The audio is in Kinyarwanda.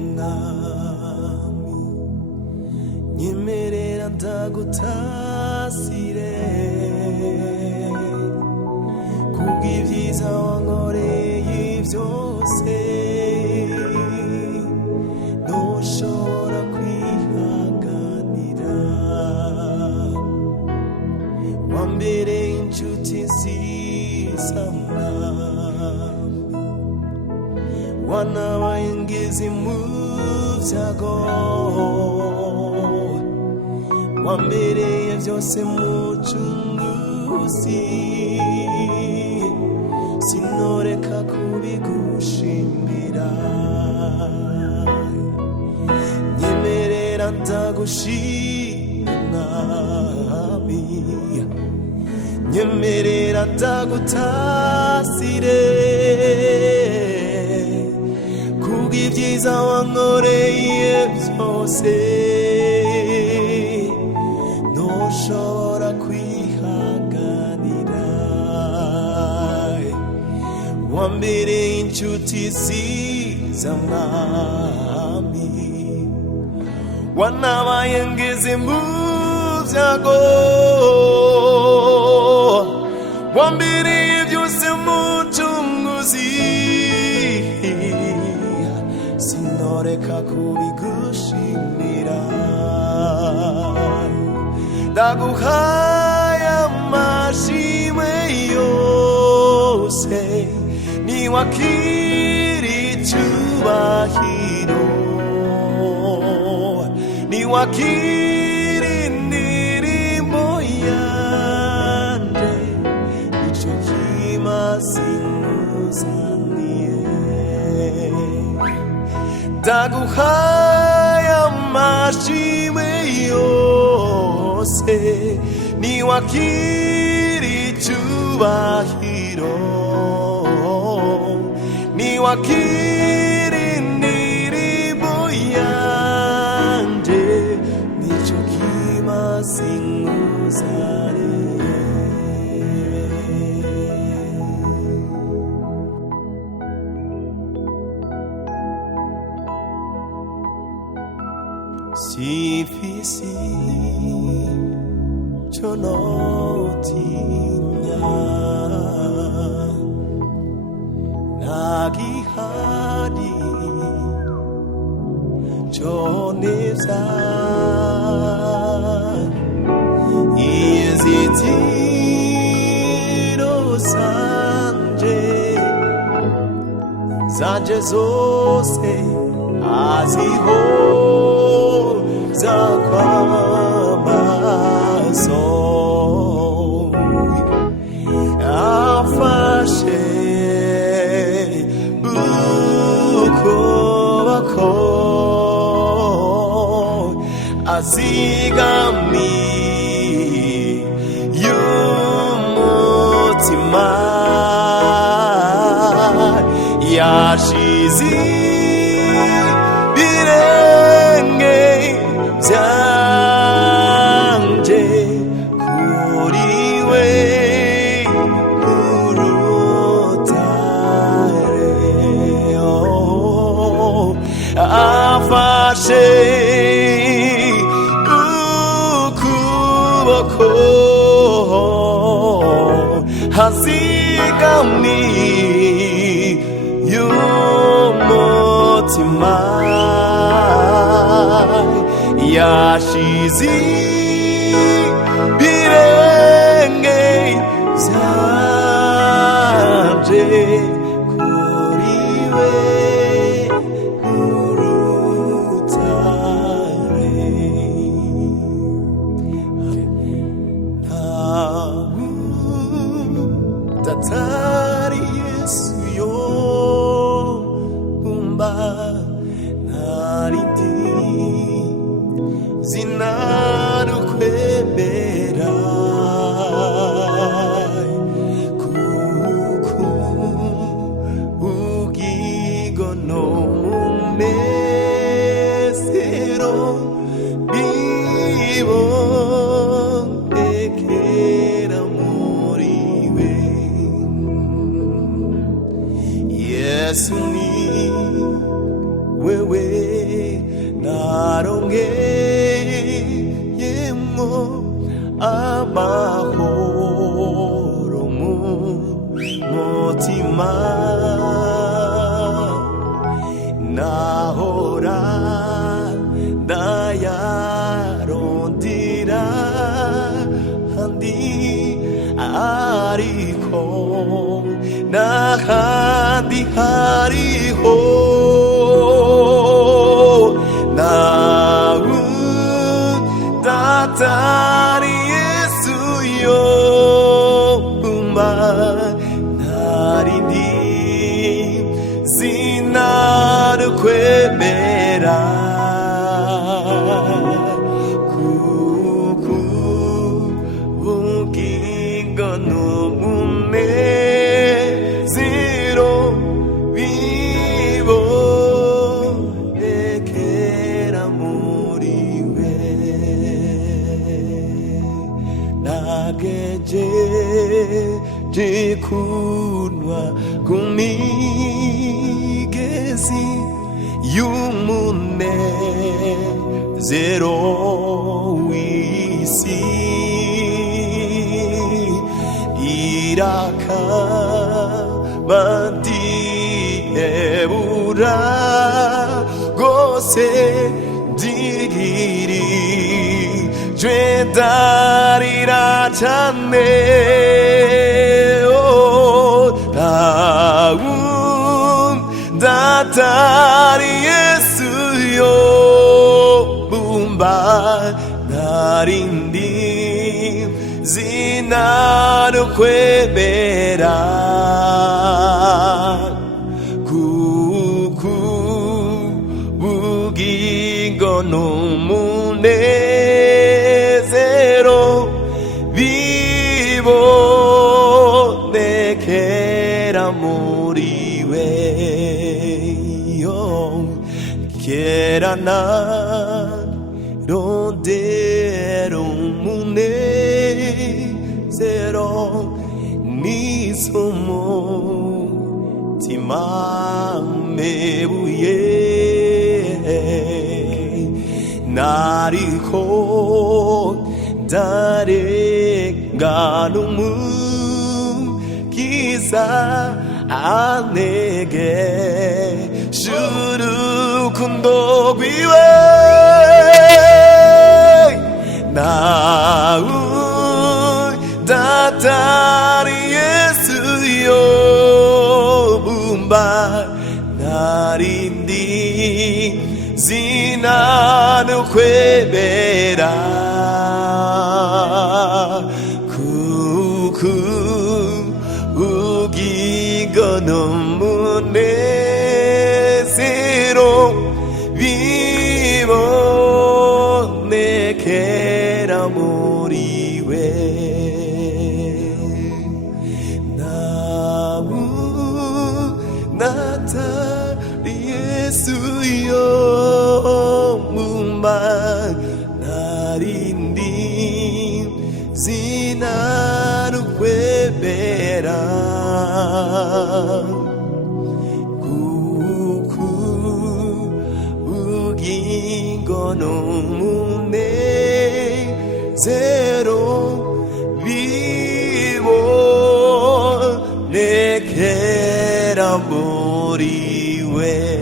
mwami nyemerera ndagutasire kubw'ibyiza wankoreye byose ntushobora kwihanganira wambereye inshuti nziza mwami wanabaye ngeze mu byago wambereye byose mucunguzi sinoreka kubigushimira nyemerera ndagushima mwami nyemerera ndagutasire kubw'ibyiza wankoreye byose ntushobora kwihanganira wambereye inshuti nziza mwami wanabaye ngeze mu byago wambereye byose mucunguzi sinoreka kubigushimira ndaguhaye amashimwe yose niwakira icyubahiro niwakira indirimbo yanjye icyo kimaze nkuzaniye ndaguhaye amashimwe yose niwakira icyubahiro niwakira indirimbo yanjye nicyo kimaze nkuzaniye sifisi chonotinya nagihadi choneza izitiro zanje zose aziho zakwamaso afashe ukuboko azigamiye y'umutima yashize birenge byanje kuriwe urutare afashe ukuboko hazigamiye y'umutima yashize birenge byanje kuriwe urutare tatari Yesu yo umba narindi zinarukwemera kuko ugigo no munezero bibonekera muriwe Yesu ni wewe warongeyemo amahoro mu mutima nahora ndayarondera handi ariko n'ahandi hariho nawe datari Yesu yomba narindi sinarukwemera kuko ubugingo n'umunezero bibonekera muri we nagejeje kunwa ku migezi y'umunezero w'isi irakaba ndihebura rwose ndigirijwe ndarira cyane datari Yesu yobumba narindi zinarukwemera kuko ubugingo n'umunezero bibonekera muri we kera narondera umunezero n'iz'umutima mebuye nariko ndarengana umukiza 안에게 주르군도 비웨 나우 다다리 예수여 문바 나린디 지나는 회베라 구구 우기고 눈물내새로 위원내게라 무리웨 나우 나타 예수여 문만 나린디 지나는 회베라 구구 우긴 건 없네 새로 위모 내게라 머리 왜